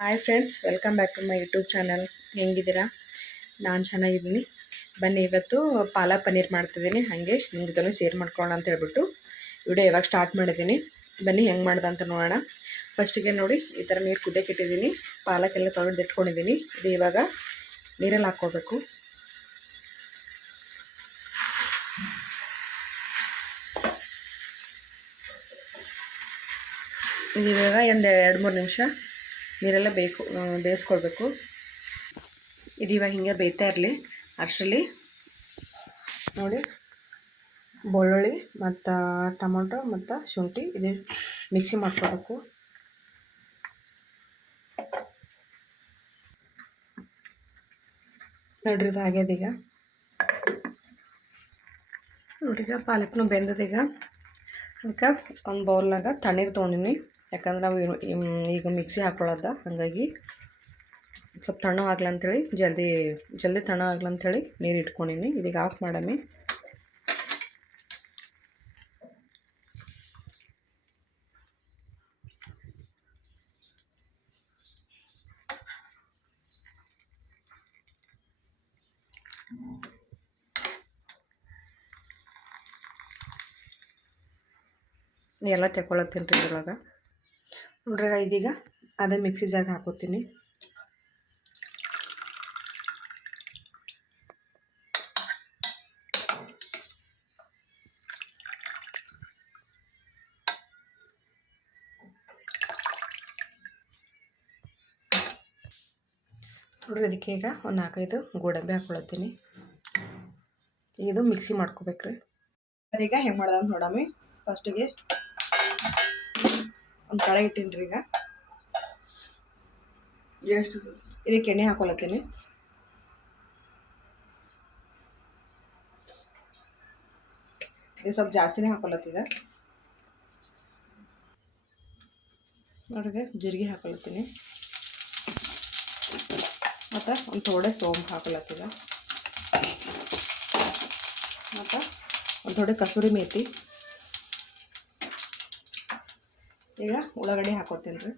Hi friends, welcome back to my YouTube channel. ಹೆಂಗಿದ್ದೀರಾ? ನಾನು ಚೆನ್ನಾಗಿದ್ದೀನಿ. ಬನ್ನಿ, ಇವತ್ತು ಪಾಲಕ್ ಪನ್ನೀರ್ ಮಾಡ್ತಿದ್ದೀನಿ. ಹಾಗೆ ನಿಮ್ಮ ಜೊತೆ ಶೇರ್ ಮಾಡ್ಕೊಳ್ಳೋಣ ಅಂತ ಹೇಳ್ಬಿಟ್ಟು ವಿಡಿಯೋ ಇವಾಗ ಸ್ಟಾರ್ಟ್ ಮಾಡಿದ್ದೀನಿ. ಬನ್ನಿ ಹೆಂಗೆ ಮಾಡ್ದೆ ಅಂತ ನೋಡೋಣ. ಫಸ್ಟಿಗೆ ನೋಡಿ, ಈ ಥರ ನೀರು ಕುದಿಯಕ್ಕೆ ಇಟ್ಟಿದ್ದೀನಿ. ಪಾಲಕ್ಕೆಲ್ಲ ತೊಳೆದು ಇಟ್ಕೊಂಡಿದ್ದೀನಿ. ಇದು ಇವಾಗ ನೀರಲ್ಲಿ ಹಾಕ್ಕೋಬೇಕು. ಇದು ಇವಾಗ ಒಂದು 2-3 ನಿಮಿಷ ನೀರೆಲ್ಲ ಬೇಯಿಸ್ಕೊಳ್ಬೇಕು. ಇದು ಇವಾಗ ಹಿಂಗೆ ಬೇಯ್ತಾ ಇರಲಿ. ಅಷ್ಟರಲ್ಲಿ ನೋಡಿ, ಬೆಳ್ಳುಳ್ಳಿ ಮತ್ತು ಟೊಮೊಟೊ ಮತ್ತು ಶುಂಠಿ ಇದು ಮಿಕ್ಸಿ ಮಾಡ್ಕೋಬೇಕು. ನೋಡ್ರಿ, ಇದು ಆಗ್ಯದೀಗ. ನೋಡ್ರಿ, ಈಗ ಪಾಲಕ್ನು ಬೆಂದದೀಗ. ಅದಕ್ಕೆ ಒಂದು ಬೌಲ್ನಾಗ ತಣ್ಣೀರು ತೊಗೊಂಡಿನಿ. ಯಾಕಂದ್ರೆ ನಾವು ಈಗ ಮಿಕ್ಸಿ ಹಾಕ್ಕೊಳ್ಳೋದ, ಹಾಗಾಗಿ ಸ್ವಲ್ಪ ತಣ್ಣು ಆಗ್ಲ ಅಂಥೇಳಿ ಜಲ್ದಿ ತಣ್ಣು ಆಗ್ಲ ಅಂಥೇಳಿ ನೀರು ಇಟ್ಕೊಂಡಿನಿ. ಇದೀಗ ಆಫ್ ಮಾಡಮಿ. ಎಲ್ಲ ತೆಕ್ಕೊಳತ್ತೀನಿ ರೀ ಇದ್ರೊಳಗೆ. ನೋಡ್ರಿ, ಇದೀಗ ಅದೇ ಮಿಕ್ಸಿ ಜಾರ್ಗೆ ಹಾಕೋತೀನಿ. ನೋಡ್ರಿ, ಇದಕ್ಕೆ ಈಗ ಒಂದು 4-5 ಗೋಡಂಬಿ ಹಾಕ್ಕೊಳತ್ತೀನಿ. ಇದು ಮಿಕ್ಸಿ ಮಾಡ್ಕೋಬೇಕ್ರಿ. ಈಗ ಹೆಂಗೆ ಮಾಡೋದು ಅಂತ ನೋಡಮ್ಮಿ. ಫಸ್ಟಿಗೆ ಒಂದು ಕಡೆ ಇಟ್ಟೀನಿ ರೀ. ಈಗ ಎಷ್ಟು ಇದಕ್ಕೆ ಎಣ್ಣೆ ಹಾಕೊಳತ್ತೀನಿ. ಇದು ಸ್ವಲ್ಪ ಜಾಸ್ತಿನೇ ಹಾಕೊಳತ್ತಿದೆ. ನೋಡ್ರಿ, ಜೀರಿಗೆ ಹಾಕೊಳತ್ತೀನಿ. ಮತ್ತು ಒಂದು ಥೋಡೆ ಸೋಂಪು ಹಾಕೊಳತ್ತಿದೆ. ಮತ್ತು ಒಂದು ಥೋಡೆ ಕಸೂರಿ ಮೇಥಿ. ಈಗ ಉಳ್ಳಾಗಡ್ಡಿ ಹಾಕೋತೀನಿ ರೀ.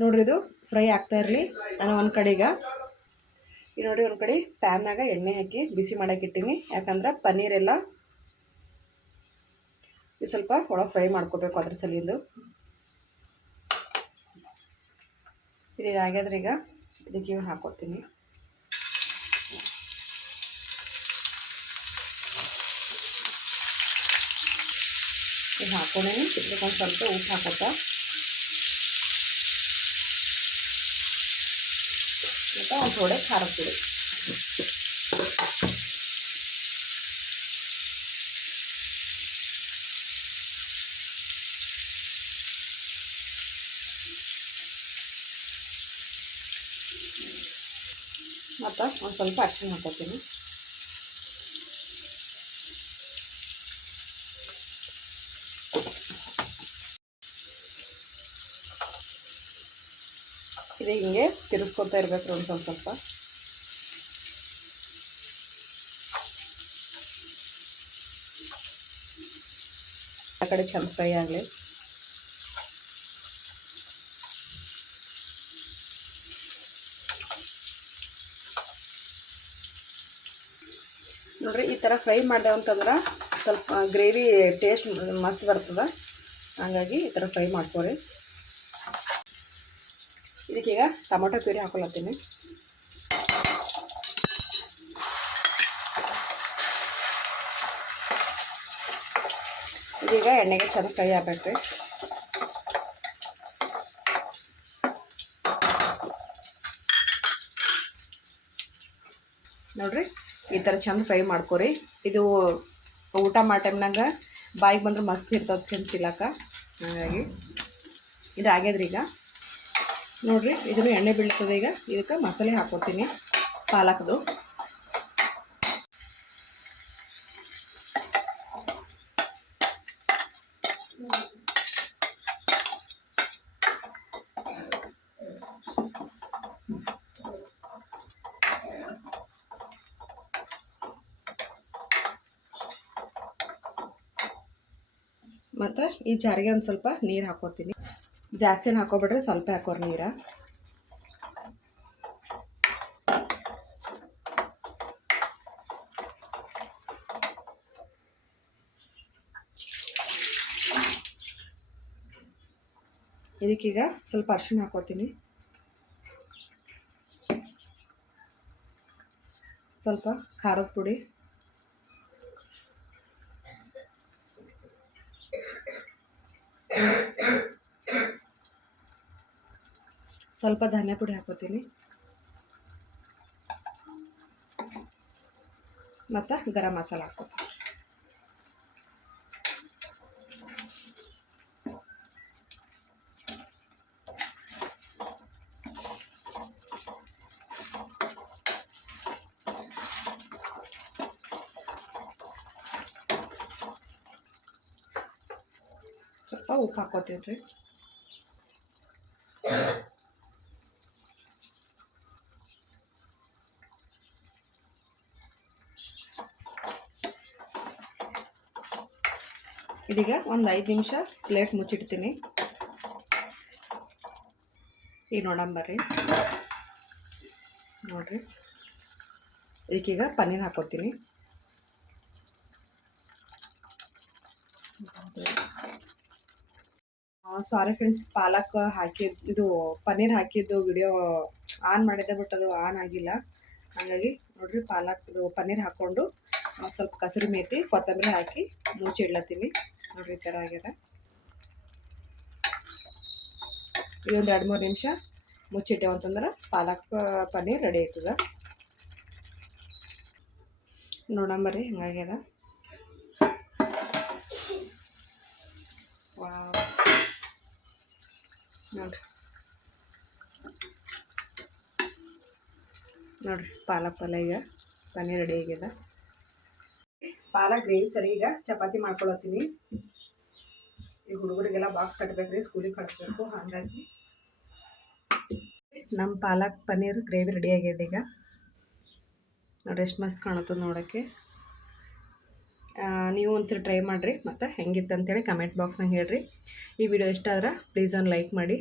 ನೋಡ್ರಿ, ಇದು ಫ್ರೈ ಆಗ್ತಾ ಇರಲಿ. ನಾನು ಒಂದು ಕಡೆಗೆ ನೋಡ್ರಿ, ಒಂದು ಕಡೆ ಪ್ಯಾನ್ನಾಗ ಎಣ್ಣೆ ಹಾಕಿ ಬಿಸಿ ಮಾಡಕ್ಕೆ ಇಟ್ಟೀನಿ. ಯಾಕಂದ್ರೆ ಪನ್ನೀರೆಲ್ಲ ಇದು ಸ್ವಲ್ಪ ಒಳಗೆ ಫ್ರೈ ಮಾಡ್ಕೋಬೇಕು, ಅದ್ರ ಸಲಿಂದು. ಇದೀಗ ಆಗ್ಯಾದ್ರಿ. ಈಗ ಇದಕ್ಕೆ ಇವು ಹಾಕೋತೀನಿ. ಇದು ಹಾಕೊಂಡೇನಿ. ಇದಕ್ಕೊಂದು ಸ್ವಲ್ಪ ಉಪ್ಪು ಹಾಕೋತಾ ಮತ್ತು ಒಂದು ಥೋಡೆ ಖಾರದ ಪುಡಿ. ಮತ್ತು ಒಂದು ಸ್ವಲ್ಪ ಅರಿಶಿನ ಹಾಕೋತೀನಿ. ಇದು ಹಿಂಗೆ ತಿರುಗಿಸ್ಕೊತಾ ಇರಬೇಕು ಒಂದು ಸ್ವಲ್ಪ. ಆ ಕಡೆ ಚಂದ ಫ್ರೈ ಆಗಲಿ. ನೋಡ್ರಿ, ಈ ಥರ ಫ್ರೈ ಮಾಡ್ದೇವು ಅಂತಂದ್ರೆ ಸ್ವಲ್ಪ ಗ್ರೇವಿ ಟೇಸ್ಟ್ ಮಸ್ತ್ ಬರ್ತದೆ. ಹಾಗಾಗಿ ಈ ಥರ ಫ್ರೈ ಮಾಡ್ಕೊರಿ. ಇದಕ್ಕೀಗ ಟೊಮೊಟೊ ಪ್ಯೂರಿ ಹಾಕೊಳತ್ತೀನಿ. ಇದೀಗ ಎಣ್ಣೆಗೆ ಚೆನ್ನಾಗಿ ಫ್ರೈ ಆಗಬೇಕು. ನೋಡ್ರಿ, ಈ ಥರ ಚಂದ ಫ್ರೈ ಮಾಡ್ಕೊರಿ. ಇದು ಊಟ ಮಾಡೋ ಟೈಮ್ನಾಗ ಬಾಯಿಗೆ ಬಂದ್ರೆ ಮಸ್ತ್ ಇರ್ತದೆ ತಿನ್ನಕ್ಕ. ಹಾಗಾಗಿ ಇದು ಆಗ್ಯದ್ರಿ. ಈಗ ನೋಡ್ರಿ, ಇದನ್ನು ಎಣ್ಣೆ ಬೀಳ್ತದೆ. ಈಗ ಇದಕ್ಕೆ ಮಸಾಲೆ ಹಾಕೋತೀನಿ ಪಾಲಕ್ದು. ಮತ್ತು ಈ ಜಾರಿಗೆ ಒಂದು ಸ್ವಲ್ಪ ನೀರು ಹಾಕೋತೀನಿ. ಜಾಸ್ತಿನ ಹಾಕೋಬಿಟ್ರೆ ಸ್ವಲ್ಪ ಹಾಕೋರು ನೀರು. ಇದಕ್ಕೀಗ ಸ್ವಲ್ಪ ಅರಿಶಿಣ ಹಾಕೋತೀನಿ, ಸ್ವಲ್ಪ ಖಾರದ ಪುಡಿ, ಸ್ವಲ್ಪ ಧನಿಯಾ ಪುಡಿ ಹಾಕೋತೀನಿ ಮತ್ತು ಗರಂ ಮಸಾಲ ಹಾಕೋತೀನಿ. ಸ್ವಲ್ಪ ಉಪ್ಪು ಹಾಕೋತೀನಿ ರೀ. ಇದೀಗ ಒಂದು 5 ನಿಮಿಷ ಪ್ಲೇಟ್ ಮುಚ್ಚಿಡ್ತೀನಿ. ಈಗ ನೋಡಂಬರ್ರಿ, ನೋಡಿರಿ ಇದಕ್ಕೀಗ ಪನ್ನೀರ್ ಹಾಕೋತೀನಿ. ಸಾರಿ ಫ್ರೆಂಡ್ಸ್, ಪಾಲಕ್ ಇದು ಪನ್ನೀರ್ ಹಾಕಿದ್ದು ವಿಡಿಯೋ ಆನ್ ಮಾಡಿದೆ, ಬಟ್ ಅದು ಆನ್ ಆಗಿಲ್ಲ. ಹಾಗಾಗಿ ನೋಡಿರಿ, ಇದು ಪನ್ನೀರ್ ಹಾಕ್ಕೊಂಡು ಸ್ವಲ್ಪ ಕಸೂರಿ ಮೇಥಿ ಕೊತ್ತಂಬರಿ ಹಾಕಿ ಮುಚ್ಚಿಡ್ಲತ್ತೀನಿ. ನೋಡಿರಿ ಈ ಥರ ಆಗಿದೆ. ಇದೊಂದು 2-3 ನಿಮಿಷ ಮುಚ್ಚಿಟ್ಟೆವು ಅಂತಂದ್ರೆ ಪಾಲಕ್ ಪನ್ನೀರ್ ರೆಡಿ ಆಯ್ತದ. ನೋಡಂಬರ್ರಿ ಹಿಂಗಾಗ್ಯದ. ವಾವ್, ನೋಡಿರಿ ಪಾಲಕ್ ಪಲ್ಯ ಈಗ ಪನ್ನೀರ್ ರೆಡಿ ಆಗ್ಯದ. ಪಾಲಕ್ ಗ್ರೇವಿ ಸರಿ. ಈಗ ಚಪಾತಿ ಮಾಡ್ಕೊಳತ್ತೀನಿ. ಈ ಹುಡುಗರಿಗೆಲ್ಲ ಬಾಕ್ಸ್ ಕಟ್ಟಬೇಕ್ರಿ, ಸ್ಕೂಲಿಗೆ ಕಳಿಸ್ಬೇಕು. ಹಾಗಾಗಿ ನಮ್ಮ ಪಾಲಕ್ ಪನ್ನೀರ್ ಗ್ರೇವಿ ರೆಡಿ ಆಗ್ಯದ. ಈಗ ನೋಡ್ರಿ ಎಷ್ಟು ಮಸ್ತ್ ಕಾಣುತ್ತದೆ ನೋಡೋಕ್ಕೆ. ನೀವು ಒಂದ್ಸರಿ ಟ್ರೈ ಮಾಡಿರಿ, ಮತ್ತು ಹೆಂಗಿತ್ತು ಅಂತೇಳಿ ಕಮೆಂಟ್ ಬಾಕ್ಸ್ನಾಗ ಹೇಳ್ರಿ. ಈ ವಿಡಿಯೋ ಇಷ್ಟ ಆದ್ರೆ ಪ್ಲೀಸ್ ಒಂದು ಲೈಕ್ ಮಾಡಿ.